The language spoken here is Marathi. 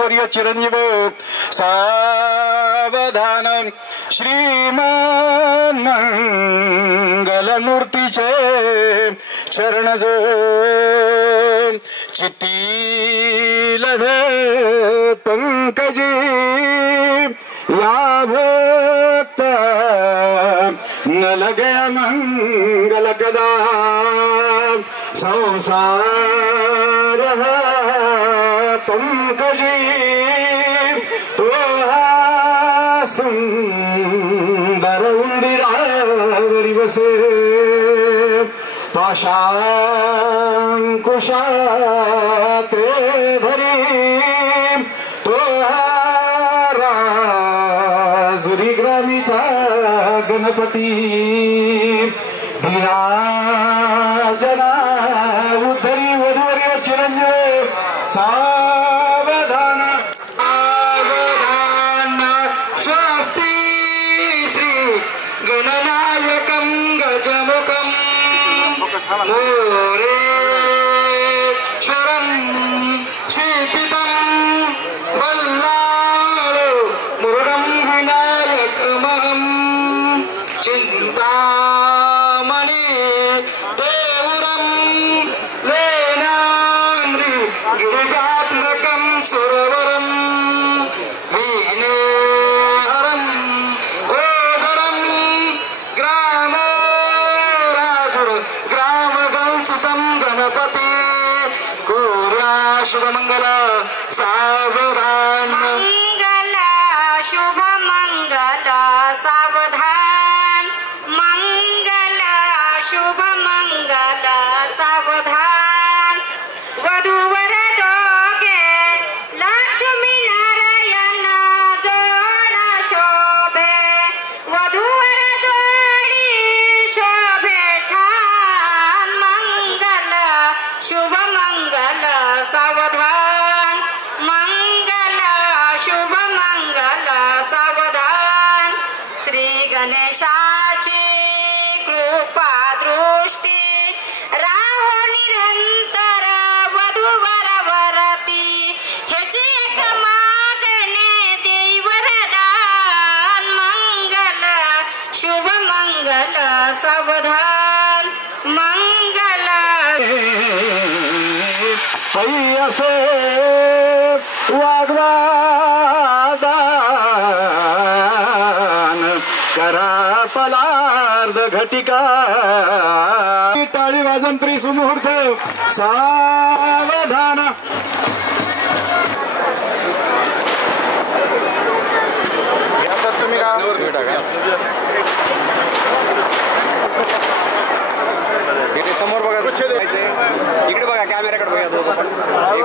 वर्य चिरंजीव सावधान श्रीमान मंगलमूर्तीचे चरण जो चित्तील पंकजी या भक्त न लगे मंगल कदा संसार पंकजी तो सुंदर उंदिरावरी बसे पाशांकुशाते धरी तो राजुरी ग्रामीचा गणपती जना उद्धरी वधूवर्य चिरंजीव सावधान सावधान स्वस्ति श्री गणनायकं गजमुखं मोरेश्वरं शिल्पितं वल्लालो मुरुडं विनायकमहं चिन्तामणि देवुरं लेनान्द्रि गिरिजात्मकं सुरवरं वीणेहरं ओधरं ग्रामराजुर ग्रामगंसुतं गणपति कुर्या शुभमंगल सावधान मंगल शुभ मंगल सावधान मंगल शुभ मंगल सावधान वधूवर दोघे लक्ष्मी नारायण जोड शोभे वधूवर जोडी शोभे छान मंगल शुभ मंगल सावधान मंगल शुभ मंगल सावधान श्री गणेशाची कृपा दृष्टी राहो निरंतर वधूवर वरती ह्याची एक मागणे देई वरदान मंगल शुभ मंगल सावधान मंगल असे वाग्वादान करा पलार्ध घटिका टाळी वाजन त्रिसुमुहूर्त सावधान तुम्ही का समोर बघा इकडे बघा कॅमेराकडे बघा दोघं पण एक